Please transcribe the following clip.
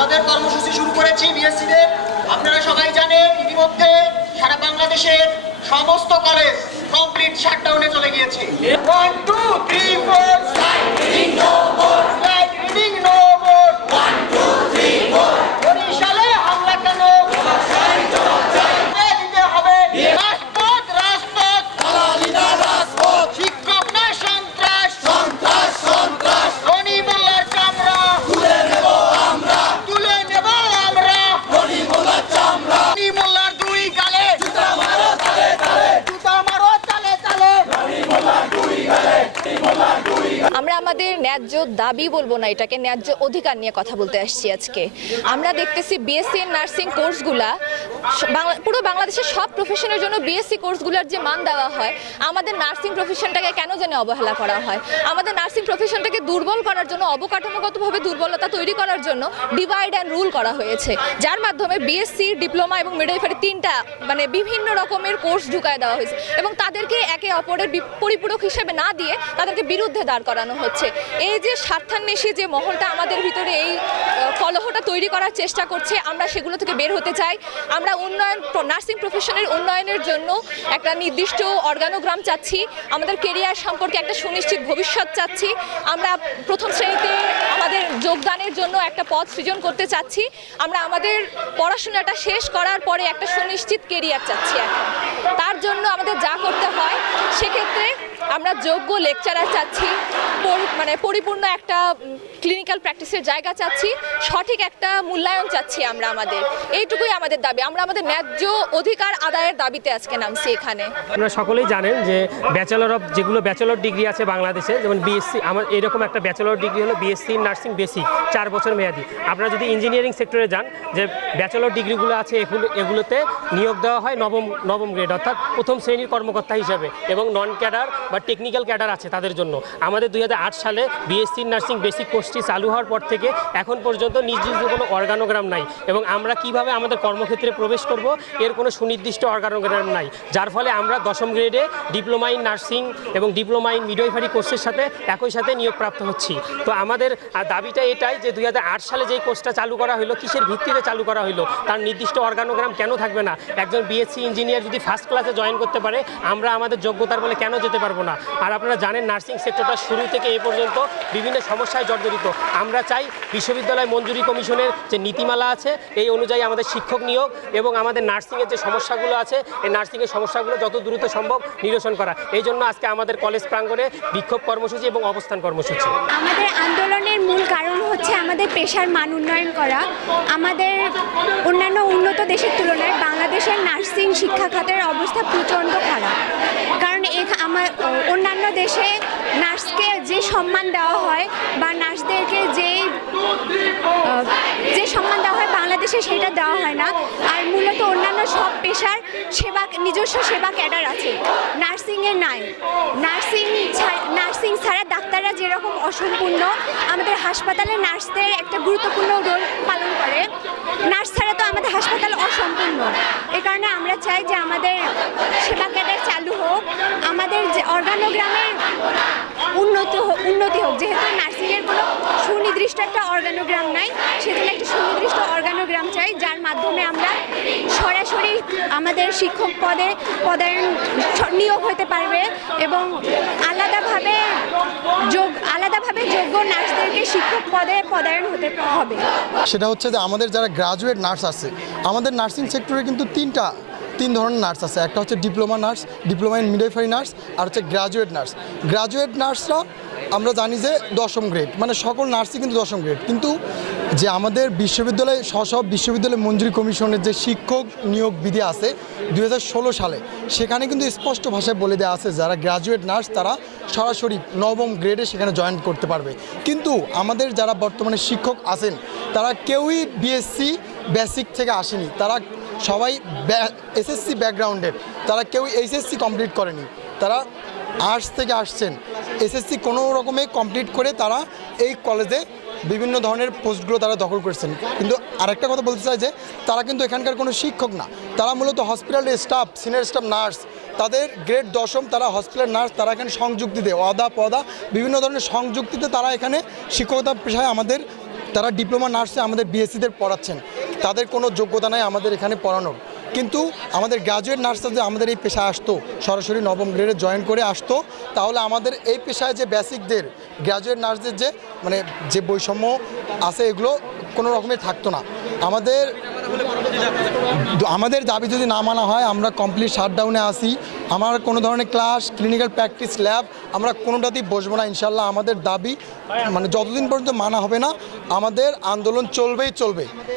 আমাদের কর্মসূচি শুরু করেছি বিএসসি দের আপনারা সবাই জানেন, ইতিমধ্যে সারা বাংলাদেশের সমস্ত কলেজ কমপ্লিট শাটডাউনে চলে গিয়েছে। People আমরা আমাদের ন্যায্য দাবি বলব না এটাকে, ন্যায্য অধিকার নিয়ে কথা বলতে আসছি আজকে। আমরা দেখতেছি বিএসসি নার্সিং কোর্সগুলা পুরো বাংলাদেশের সব প্রফেশনের জন্য বিএসসি কোর্সগুলোর যে মান দেওয়া হয়, আমাদের নার্সিং প্রফেশনটাকে কেন যেন অবহেলা করা হয়? আমাদের নার্সিং প্রফেশনটাকে দুর্বল করার জন্য, অবকাঠামোগতভাবে দুর্বলতা তৈরি করার জন্য ডিভাইড অ্যান্ড রুল করা হয়েছে। যার মাধ্যমে বিএসসি ডিপ্লোমা এবং মিডওয়াইফারি তিনটা মানে বিভিন্ন রকমের কোর্স ঢুকায় দেওয়া হয়েছে। এবং তাদেরকে একে অপরের পরিপূরক হিসেবে না দিয়ে তাদেরকে বিরুদ্ধে দাঁড় করানো হচ্ছে। এই যে স্বার্থান্বেষী যে মহলটা আমাদের ভিতরে এই কলহটা তৈরি করার চেষ্টা করছে, আমরা সেগুলো থেকে বের হতে চাই। আমরা উন্নয়ন নার্সিং প্রফেশনের উন্নয়নের জন্য একটা নির্দিষ্ট অর্গানোগ্রাম চাচ্ছি। আমাদের কেরিয়ার সম্পর্কে একটা সুনিশ্চিত ভবিষ্যৎ চাচ্ছি। আমরা প্রথম শ্রেণীতে আমাদের যোগদানের জন্য একটা পথ সৃজন করতে চাচ্ছি। আমরা আমাদের পড়াশোনাটা শেষ করার পরে একটা সুনিশ্চিত কেরিয়ার চাচ্ছি এখন। তার জন্য আমাদের যা করতে হয়, সেক্ষেত্রে আমরা যোগ্য লেকচারার চাচ্ছি মানে পরিপূর্ণ একটা ক্লিনিক্যাল প্র্যাকটিসের জায়গা চাচ্ছি, সঠিক একটা মূল্যায়ন চাচ্ছি আমরা আমাদের। এইটুকুই আমাদের দাবি। আমরা আমাদের ন্যায্য অধিকার আদায়ের দাবিতে আজকে নামছি এখানে। আপনারা সকলেই জানেন যে ব্যাচেলর অফ যেগুলো ব্যাচেলর ডিগ্রি আছে বাংলাদেশে, যেমন বিএসসি আমার এরকম একটা ব্যাচেলর ডিগ্রি হলো বিএসসি নার্সিং বেসিক, চার বছর মেয়াদি। আপনারা যদি ইঞ্জিনিয়ারিং সেক্টরে যান, যে ব্যাচেলর ডিগ্রিগুলো আছে, এগুলো, এগুলোতে নিয়োগ দেওয়া হয় নবম নবম গ্রেড অর্থাৎ প্রথম শ্রেণির কর্মকর্তা হিসাবে এবং নন ক্যাডার বা টেকনিক্যাল ক্যাডার আছে তাদের জন্য। আমাদের দুই হাজার আট সালে বিএসসি নার্সিং বেসিক কোর্সটি চালু হওয়ার পর থেকে এখন পর্যন্ত নির্দিষ্ট কোনো অর্গানোগ্রাম নাই এবং আমরা কীভাবে আমাদের কর্মক্ষেত্রে প্রবেশ করব, এর কোনো সুনির্দিষ্ট অর্গানোগ্রাম নাই। যার ফলে আমরা দশম গ্রেডে ডিপ্লোমা ইন নার্সিং এবং ডিপ্লোমা ইন মিডওয়াইফারি কোর্সের সাথে, একই সাথে নিয়োগপ্রাপ্ত হচ্ছি। তো আমাদের দাবিটা এটাই যে দুই হাজার আট সালে যেই কোর্সটা চালু করা হলো কিসের ভিত্তিতে চালু করা হলো তার নির্দিষ্ট অর্গানোগ্রাম কেন থাকবে না? একজন বিএসসি ইঞ্জিনিয়ার যদি ফার্স্ট ক্লাসে জয়েন করতে পারে, আমরা আমাদের যোগ্যতার বলে কেন যেতে পারব না? আর আপনারা জানেন নার্সিং সেক্টরটা শুরু থেকে এ পর্যন্ত বিভিন্ন সমস্যায় জর্জরিত। আমরা চাই বিশ্ববিদ্যালয় মঞ্জুরি কমিশনের যে নীতিমালা আছে, এই অনুযায়ী আমাদের শিক্ষক নিয়োগ এবং আমাদের নার্সিংয়ের যে সমস্যাগুলো আছে, এই নার্সিংয়ের সমস্যাগুলো যত দ্রুত সম্ভব নিরসন করা। এই জন্য আজকে আমাদের কলেজ প্রাঙ্গণে বিক্ষোভ কর্মসূচি এবং অবস্থান কর্মসূচি। আমাদের আন্দোলনের মূল কারণ হচ্ছে আমাদের পেশার মান উন্নয়ন করা। আমাদের অন্যান্য উন্নত দেশের তুলনায় বাংলাদেশের নার্সিং শিক্ষা খাতের অবস্থা প্রচণ্ড খারাপ। কারণ আমার অন্যান্য দেশে নার্সকে যে সম্মান দেওয়া হয় বা নার্সদেরকে যে বাংলাদেশে সেটা দেওয়া হয় না। আর মূলত অন্যান্য সব পেশার সেবা, নিজস্ব সেবা ক্যাডার আছে। নার্সিংয়ে নাই। নার্সিং নার্সিং ছাড়া ডাক্তাররা যেরকম অসম্পূর্ণ, আমাদের হাসপাতালে নার্সদের একটা গুরুত্বপূর্ণ রোল পালন করে। নার্স ছাড়া তো আমাদের হাসপাতাল অসম্পূর্ণ। এই কারণে আমরা চাই যে আমাদের সেবা ক্যাডার চালু হোক, আমাদের যে অর্গানোগ্রামের উন্নত উন্নতি হোক। যেহেতু নার্সিংয়ের কোনো সুনির্দিষ্ট একটা অর্গানোগ্রাম নাই, সেজন্য একটা সুনির্দিষ্ট যার মাধ্যমে আমরা সরাসরি আমাদের শিক্ষক পদে পদায়ন নিয়োগ হতে পারবে এবং আলাদাভাবে যোগ আলাদাভাবে যোগ্য নার্সদেরকে শিক্ষক পদে পদায়ন হতে হবে। সেটা হচ্ছে যে আমাদের যারা গ্রাজুয়েট নার্স আছে, আমাদের নার্সিং সেক্টরে কিন্তু তিনটা, তিন ধরনের নার্স আছে। একটা হচ্ছে diploma nurse diploma in midwifery nurse আর হচ্ছে গ্রাজুয়েট নার্স গ্রাজুয়েট নার্সরা আমরা জানি যে দশম গ্রেড মানে সকল নার্সই কিন্তু দশম গ্রেড কিন্তু যে আমাদের বিশ্ববিদ্যালয় সব বিশ্ববিদ্যালয় মঞ্জুরি কমিশনের যে শিক্ষক নিয়োগ বিধি আছে দু হাজার ষোলো সালে, সেখানে কিন্তু স্পষ্ট ভাষায় বলে দেওয়া আছে যারা গ্রাজুয়েট নার্স তারা সরাসরি নবম গ্রেডে সেখানে জয়েন করতে পারবে। কিন্তু আমাদের যারা বর্তমানে শিক্ষক আছেন, তারা কেউই বিএসসি বেসিক থেকে আসেনি। তারা সবাই এসএসসি ব্যাকগ্রাউন্ডের তারা কেউ এইচএসসি কমপ্লিট করেনি। তারা আর্টস থেকে আসছেন। এসএসসি কোনো রকমে কমপ্লিট করে তারা এই কলেজে বিভিন্ন ধরনের পোস্টগুলো তারা দখল করেছেন। কিন্তু আরেকটা কথা বলতে চাই যে, তারা কিন্তু এখানকার কোনো শিক্ষক না। তারা মূলত হসপিটালের স্টাফ সিনিয়র স্টাফ নার্স তাদের গ্রেড দশম তারা হসপিটাল নার্স তারা এখানে সংযুক্তিতে অদা পদা, বিভিন্ন ধরনের সংযুক্তিতে তারা এখানে শিক্ষকতা পেশায় আমাদের, তারা ডিপ্লোমা নার্সে আমাদের বিএসসিদের পড়াচ্ছেন। তাদের কোনো যোগ্যতা নাই আমাদের এখানে পড়ানোর। কিন্তু আমাদের গ্রাজুয়েট নার্সরা যদি আমাদের এই পেশায় আসতো, সরাসরি নবম গ্রেডে জয়েন করে আসতো, তাহলে আমাদের এই পেশায় যে বেসিকদের গ্রাজুয়েট নার্সদের যে মানে যে বৈষম্য আছে এগুলো কোনো রকমের থাকতো না। আমাদের আমাদের দাবি যদি না মানা হয়, আমরা কমপ্লিট শাটডাউনে আসি আমার কোনো ধরনের ক্লাস ক্লিনিক্যাল প্র্যাকটিস ল্যাব আমরা কোনোটাতেই বসবো না ইনশাল্লাহ আমাদের দাবি মানে যতদিন পর্যন্ত মানা হবে না, আমাদের আন্দোলন চলবেই চলবে।